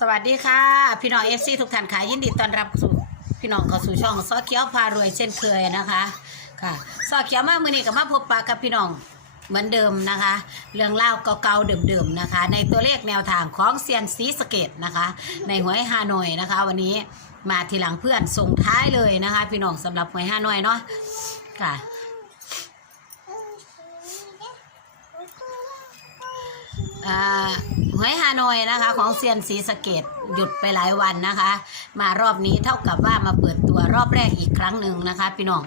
สวัสดีค่ะ พี่น้องเอฟซีทุกท่านค่ะยินดีต้อนรับสู่พี่น้องเข้าสู่ช่องซอเขียวพารวยเช่นเคยนะคะค่ะซอเขียวมามือนี้กับมาพบปะกับพี่น้องเหมือนเดิมนะคะ เรื่องเล่าเก่าๆเดิมๆนะคะ ในตัวเลขแนวทางของเซียนซีสะเกตนะคะ ในหวยฮานอยนะคะ วันนี้มาทีหลังเพื่อนส่งท้ายเลยนะคะ พี่น้องสำหรับหวยฮานอยเนาะค่ะอ่า หวยฮานอยนะคะ ของเซียนสีสเกตหยุดไปหลายวันนะคะ มารอบนี้เท่ากับว่ามาเปิดตัวรอบแรกอีกครั้งหนึ่งนะคะ พี่น้อง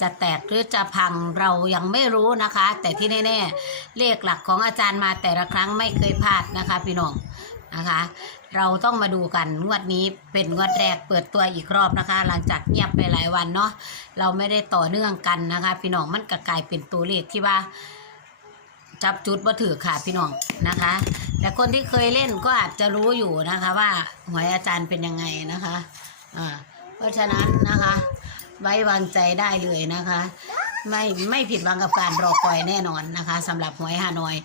จะแตกหรือจะพังเรายังไม่รู้นะคะ แต่ที่แน่ๆเลขหลักของอาจารย์มาแต่ละครั้งไม่เคยพลาดนะคะ พี่น้องนะคะ เราต้องมาดูกันงวดนี้เป็นงวดแรกเปิดตัวอีกรอบนะคะ หลังจากเงียบไปหลายวันเนาะเราไม่ได้ต่อเนื่องกันนะคะ พี่น้องมันก็กลายเป็นตัวเลขที่ว่า จับจุดว่าถือค่ะพี่น้องนะคะ แต่คนที่เคยเล่นก็อาจจะรู้อยู่นะคะ ว่าหวยอาจารย์เป็นยังไงนะคะอ่าเพราะฉะนั้นนะคะ ไว้วางใจได้เลยนะคะ ไม่ไม่ผิดหวังกับการรอคอยแน่นอนนะคะสำหรับหวยฮานอย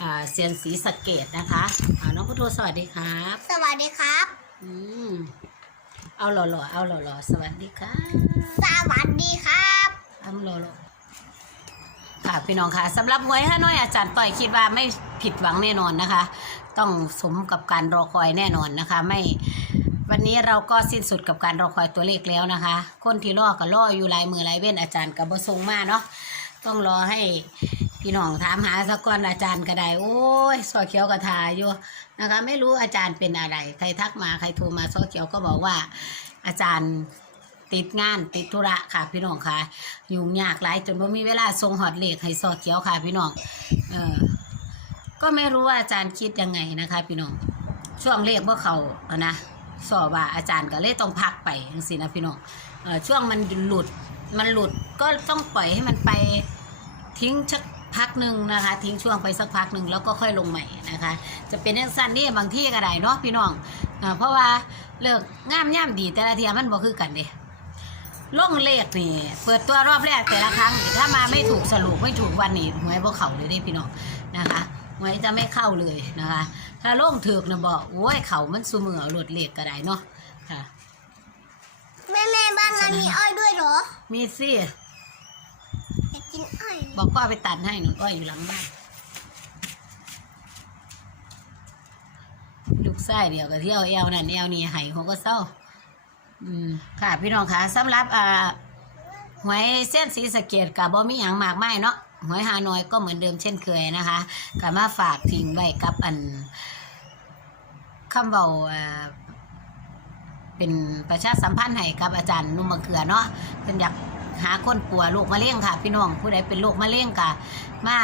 อ่าเซียนสีสะเกตนะคะอ่าน้องพุทโธสวัสดีครับ สวัสดีครับ อืมเอาหล่อๆเอาหล่อๆสวัสดีครับ สวัสดีครับทำหล่อๆ ค่ะพี่น้องค่ะสำหรับหวยฮานอยอาจารย์ต่อยคิดว่าไม่ผิดหวังแน่นอนนะคะ ต้องสมกับการรอคอยแน่นอนนะคะ ไม่วันนี้เราก็สิ้นสุดกับการรอคอยตัวเลขแล้วนะคะ คนที่รอก็รออยู่หลายมือหลายเว้นอาจารย์กับบทรงมาเนาะต้องรอให้พี่น้องถามหาสักก่อนอาจารย์ก็ได้โอ้ยซอเขียวกระทาอยู่นะคะ ไม่รู้อาจารย์เป็นอะไร ใครทักมาใครโทรมาซอเขียวก็บอกว่าอาจารย์ ติดงานติดธุระค่ะพี่น้องค่ะ ยุ่งยากหลายจนว่ามีเวลาส่งหอดเลขให้ซอเขียวค่ะพี่น้องเออก็ไม่รู้ว่าอาจารย์คิดยังไงนะคะ พี่น้องช่วงเลขว่าเขาอะนะสอบว่าอาจารย์ก็เลยต้องพักไปจังสินะพี่น้องเออช่วงมันหลุดมันหลุดก็ต้องปล่อยให้มันไปทิ้งชักพักหนึ่งนะคะ ทิ้งช่วงไปสักพักหนึ่งแล้วก็ค่อยลงใหม่นะคะ จะเป็นอย่างสั้นนี่บางที่ก็ได้เนาะพี่น้องเพราะว่าเลิกงามย่ำดีแต่ละเทียมันบ่คือกันเด้ ลงเลขนี่ เปิดตัวรอบแรกแต่ละครั้งนี่ถ้ามาไม่ถูกสรุปไม่ถูกวันนี่หวยบ่เขาเลยเด้พี่น้องนะคะหวยจะไม่เข้าเลยนะคะ ถ้าลงถือกนะบอกโอ้ยเขามันสูมือเอาหลดเลขก็ได้เนาะค่ะ แม่แม่บ้านนั้นมีอ้อยด้วยเหรอมีสิอยากกินอ้อยบอกพ่อไปตัดให้หนูก็อยู่หลังบ้านลูกไส้เดียวกับที่เอาแอวนั่นแอวนี่ให้เขาก็เศร้า อืมค่ะ พี่น้องค่ะสำหรับอ่าหวยเส้นสีสะเกตกับบ่มีหยังมากมายเนาะหวยฮานอยก็เหมือนเดิมเช่นเคยนะคะก็มาฝากทิ้งไว้กับอันคำเบาอ่าเป็นประชาสัมพันธ์ให้กับอาจารย์นุ่มมะเขือเนาะเพิ่นอยากหาคนปัวยโรคมะเร็งค่ะ พี่น้องผู้ใดเป็นโรคมะเร็งก็มา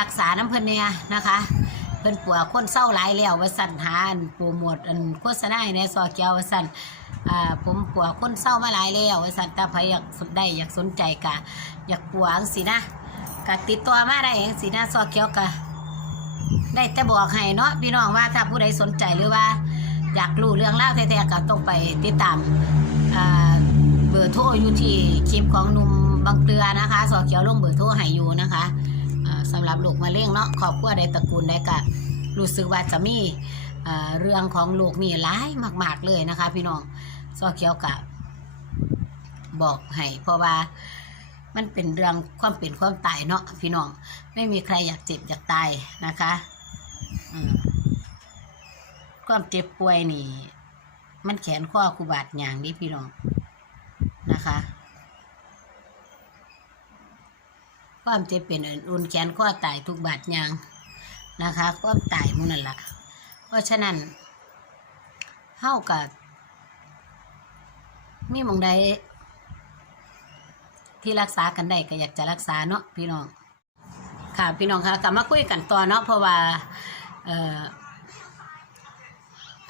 รักษาน้ำเพิ่นเนี่ยนะคะ เพิ่นปัวคนเศร้าหลายแล้วว่าสั่นหาอันโปรโมทอันโฆษณาในซอเกียวว่าสั่นอ่าผมปัวคนเศร้ามาหลายแล้วว่าสั่นถ้าใครอยากสนได้อยากสนใจกะ อยากปัวจังสินะกะติดต่อมาได้เองสินะซอเกียวกะได้แต่บอกให้เนาะพี่น้องว่าถ้าผู้ใดสนใจหรือว่า อยากรู้เรื่องเล่าวแท้ๆก็ต้องไปติดตามอ่าเบอร์โทรอยู่ที่คลิปของหนุ่มบางเกลือนะคะ สอเขียวลงเบอร์โทรให้อยู่นะคะ อ่าสำหรับลูกมะเร็งเนาะครอบครัวใดตระกูลใดก็รู้สึกว่าจะมีเรื่องของลูกนี่ร้ายมาก ๆ เลยนะคะ พี่น้องสอเขียวกะบอกให้เพราะว่ามันเป็นเรื่องความเป็นความตายเนาะพี่น้องไม่มีใครอยากเจ็บอยากตายนะคะความเจ็บป่วยนี่ มันแขนข้อคูบาดอย่างนี้พี่น้องนะคะ ความเจ็บเป็นอุ่นแขนข้อตายทุกบาดยางนะคะ ความตายมันนั่นละเพราะฉะนั้นเฮากับมีมองใดที่รักษากันได้ก็อยากจะรักษาเนาะพี่น้อง ค่ะพี่น้องค่ะกลับมาคุยกันต่อเนาะเพราะว่าเออ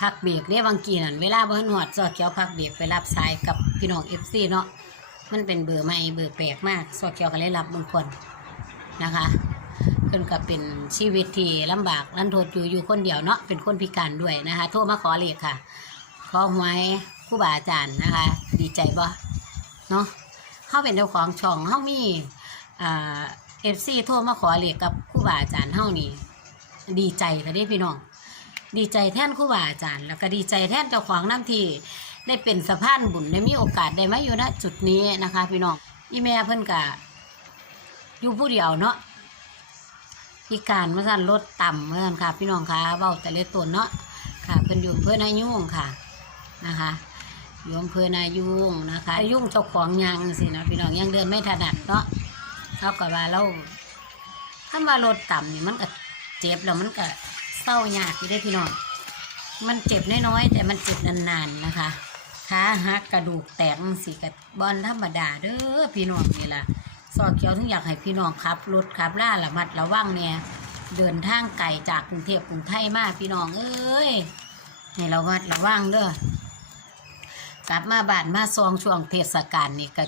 พักเบรกเนี่ยบางกีนั่นเวลาเบิ้นหอดซอเขียวพักเบรกไปรับสายกับพี่น้องเอฟซีเนาะ มันเป็นเบอร์ใหม่เบอร์แปลกมากซอเขียวก็เลยรับบางคนนะคะเพิ่นก็เป็นชีวิตที่ลำบากลันทดอยู่อยู่คนเดียวเนาะเป็นคนพิการด้วยนะคะโทรมาขอเลขค่ะ ขอหวยครูบาอาจารย์นะคะ ดีใจบ่เนาะเขาเป็นเจ้าของช่องเขามีเอฟซีโทรมาขอเลขกับครูบาอาจารย์เฮานี่ดีใจค่ะเด้พี่น้อง ดีใจแท่นครูบาอาจารย์ แล้วก็ดีใจแท่นเจ้าของน้ำที่ ได้เป็นสะพานบุญได้มีโอกาสได้มาอยู่ณจุดนี้นะคะ พี่น้องอีแม่เพิ่นกะอยู่ผู้เดียวเนาะพิการเมื่อสันรถต่ำเมื่อสันค่ะ พี่น้องคะเบาแต่เล็กตัวเนาะค่ะเป็นอยู่เพื่อนายุ่งค่ะนะคะอยู่อำเภอนายุ่งนะคะ ยุ่งเจ้าของยังสินะพี่น้องยังเดินไม่ถนัดเนาะเท่ากับว่าเราถ้ามารถต่ำนี่มันก็เจ็บแล้วมันก็เศร้ายากอยู่ได้พี่น้องมันเจ็บน้อยๆแต่มันเจ็บนานๆนะคะ ขาหักกระดูกแตกสีกับบอลธรรมดาเด้อพี่น้องนี่ล่ะซอเขียวถึงอยากให้พี่น้องขับรถขับล่าระมัดระวังเนี่ยเดินทางไกลจากกรุงเทพกรุงไทยมาพี่น้องเอ้ยให้ระมัดระวังเด้อกลับมาบ้านมาซองช่วงเทศกาลนี่ก็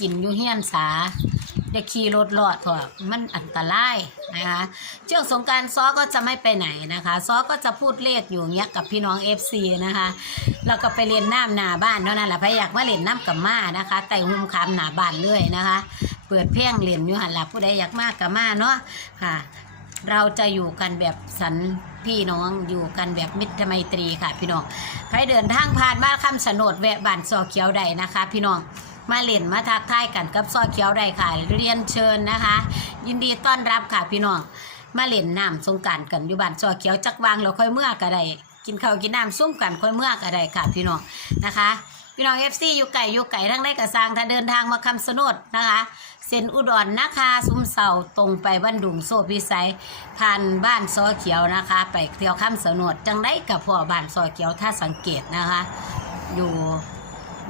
กินอยู่เฮียนสา ได้ขี่รถเลาะถอดมันอันตรายนะคะช่วงสงการซอก็จะไม่ไปไหนนะคะซอก็จะพูดเลขอยู่เงี้ยกับพี่น้อง FC นะคะแล้วก็ไปเรียนน้ำหนาบ้านเท่านั้นแหละพอยากมาเรียนน้ำกับมานะคะไต่หุ่มคำหนาบ้านเลยนะคะ เปิดเพลงเรียนอยู่หันหลับผู้ใดอยากมากกับมาเนาะค่ะ เราจะอยู่กันแบบสันพี่น้องอยู่กันแบบมิตรไมตรีค่ะพี่น้องใครเดินทางผ่านมาคำสนดแวะบ้านซอเขียวใดนะคะ พี่น้อง มาเล่นมาทักทายกันกับซอเขียวใดค่ะ เรียนเชิญนะคะ ยินดีต้อนรับค่ะพี่น้องมาเล่นน้ำสงการกันอยู่บ้านซอเขียวจักวางเราค่อยเมื่อก็ได้กินข้าวกินน้ำซุ่มกันค่อยเมื่อก็ได้ค่ะพี่น้องนะคะพี่น้องเอฟซีอยู่ไก่อยู่ไก่ทั้งได้กระซางถ้าเดินทางมาคำสนุดนะคะเส้นอุดรนะคะซุ้มเสาตรงไปบ้านดุงโซพิสัยผ่านบ้านซอเขียวนะคะ ไปเที่ยวคำสนุดจังได้กับพ่อบ้านซอเขียวถ้าสังเกตนะคะ อยู่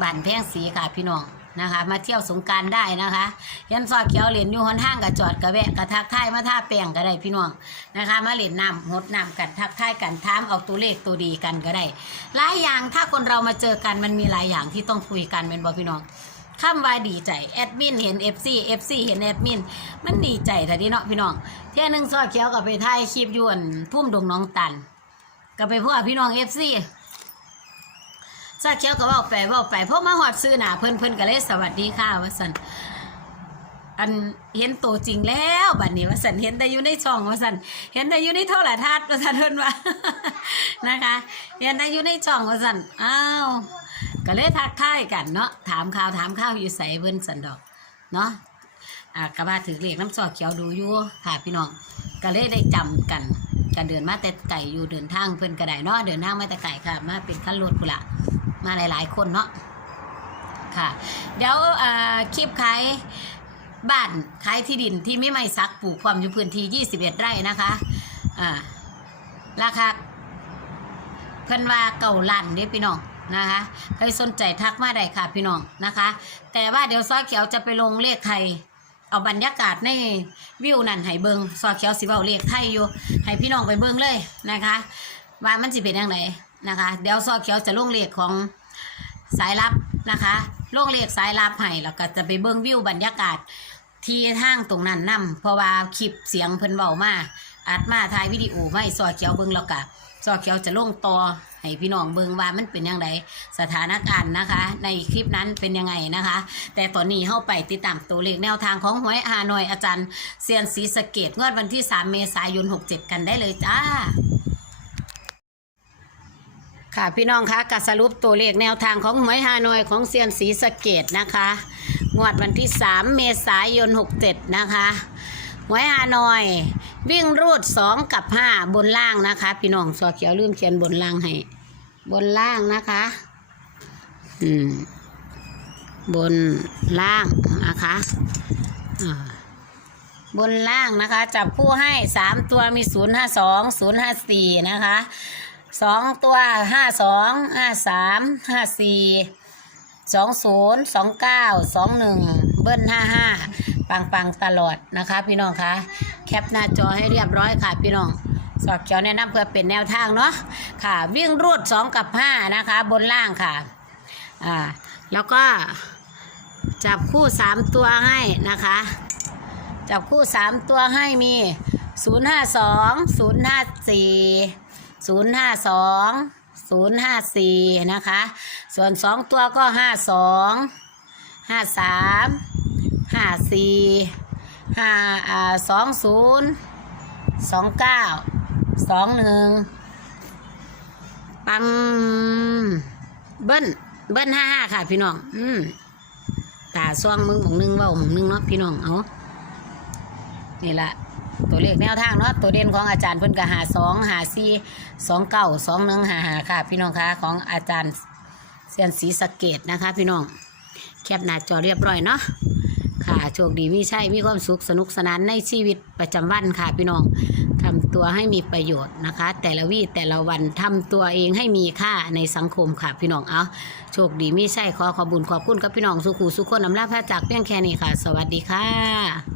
บ้านแพงสีค่ะพี่น้อง นะคะ มาเที่ยวสงการได้นะคะเห็นซอเขียวเหรียญอยู่หนห้างกับจอดกระแวะกระทักทายมาท่าแปลงก็ได้พี่น้องนะคะ มาเหรียญน้ำหดน้ำกันทักทายกันถามเอาตัวเลขตัวดีกันก็ได้หลายอย่างถ้าคนเรามาเจอกันมันมีหลายอย่างที่ต้องคุยกันเป็นบอพี่น้องข้ามวายดีใจแอดมินเห็น FC FC เห็นแอดมินมันดีใจแต่ดีเนาะพี่น้องเที่ยนึงซอเขียวกับไปถ่ายคลิปยวนพุ่มดงน้องตันก็ไปพ่อพี่น้อง FC ซาเขียวก็ว่าไปว่าไปเพราะมาหอดซื้อหนาเพิ่นเพิ่นก็เลยสวัสดีค่ะว่าสันอันเห็นตัวจริงแล้วบัดนี้ว่าสันเห็นแต่อยู่ในช่องว่าสันเห็นแต่อยู่ในโทรทัศน์ว่าสันเพิ่นว่านะคะ เห็นแต่อยู่ในช่องว่าสันอ้าวก็เลยทักทายกันเนาะถามข่าวถามข่าวอยู่ใส่เพิ่นสันดอกเนาะอ่ากระบาถือเหลขน้ำซอเขียวดูอยู่ค่ะพี่น้องก็เลยได้จำกันกันเดินมาแต่ไก่อยู่เดินทางเพิ่อนก็ได้เนาะเดินทางมาแต่ไก่ค่ะมาเป็นขั้นรถกุละ มาหลาย ๆ คนเนาะค่ะ เดี๋ยวคลิปขายบ้านขายที่ดินที่ไม่ไม่ซักปลูกความอยู่พื้นที่ 21 ไร่นะคะอ่าราคาเพิ่นว่าเก่าล้านเด้พี่น้องนะคะใครสนใจทักมาได้ค่ะพี่น้องนะคะ แต่ว่าเดี๋ยวซอเขียวจะไปลงเลขไทยเอาบรรยากาศในวิวนั่นให้เบิงซอเขียวสิเว้าเลขไทยอยู่ให้พี่น้องไปเบิงเลยนะคะ ว่ามันสิเป็นยังไง นะคะ เดี๋ยวซอเขียวจะลงเลขของสายลับนะคะลงเลขสายลับให้แล้วก็จะไปเบิ้งวิวบรรยากาศที่ทางตรงนั้นนํเพราะว่าคลิปเสียงเพิ่นเบามาอัดมาถ่ายวิดีโอไม่ซอเขียวเบิ้งแล้วก็ซอเขียวจะลงต่อให้พี่น้องเบิ้งว่ามันเป็นยังไงสถานการณ์นะคะ ในคลิปนั้นเป็นยังไงนะคะ แต่ตอนนี้เข้าไปติดตามตัวเลขแนวทางของหวยฮานอยอาจารย์เซียนศรีสะเกดงวดวันที่ 3 เมษายน 67 กันได้เลยจ้า ค่ะพี่น้องคะกัสรุปตัวเลขแนวทางของหวยฮานอยของเซียนศรีสะเกดนะคะงวดวันที่ 3 เมษายน 67 นะคะหวยฮานอย วิ่งรูด 2 กับ 5 บนล่างนะคะ พี่น้องสอเขียวลืมเขียนบนล่างให้ บนล่างนะคะ อืม บนล่างนะคะอ่าบนล่างนะคะ จับคู่ให้ 3 ตัวมี 052 054 นะคะ สองตัวห้าสองห้าสามห้าสี่สองศูนย์สองเก้าสองหนึ่งเบิ้ลห้าห้าปังปังตลอดนะคะ พี่น้องคะแคปหน้าจอให้เรียบร้อยค่ะ พี่น้องสอบจอแนะนำเพื่อเป็นแนวทางเนาะค่ะ วิ่งรูดสองกับห้านะคะ บนล่างค่ะอ่าแล้วก็จับคู่สามตัวให้นะคะ จับคู่สามตัวให้มีศูนย์ห้าสองศูนย์ห้าสี่ ศูนย์ห้าสองศูนย์ห้าสี่นะคะ ส่วนสองตัวก็ห้าสองห้าสามห้าสี่ห้าอ่าสองศูนย์สองเก้าสองหนึ่งปังเบิ้ลเบิ้ลห้าห้าค่ะพี่น้อง อืมตาซ่องมึงหมองนึงเว้าหมองหนึงเนาะพี่น้อง เอานี่ละ ตัวเลขแนวทางเนาะตัวเด่นของอาจารย์เพิ่นก็หาสองหาสี่สองเก้าสองหนึ่งหาหาค่ะ พี่น้องคะของอาจารย์เซียนศรีสะเกดนะคะ พี่น้องแคปหน้าจอเรียบร้อยเนาะค่ะโชคดีมีใช่มีความสุขสนุกสนานในชีวิตประจำวันค่ะ พี่น้องทำตัวให้มีประโยชน์นะคะ แต่ละวี่แต่ละวันทำตัวเองให้มีค่าในสังคมค่ะ พี่น้องเอาโชคดีมีใช่ขอขอบุญขอบคุณกับพี่น้องสุขูสุขคนน้ำลาพระจากเพียงแค่นี้ค่ะ สวัสดีค่ะ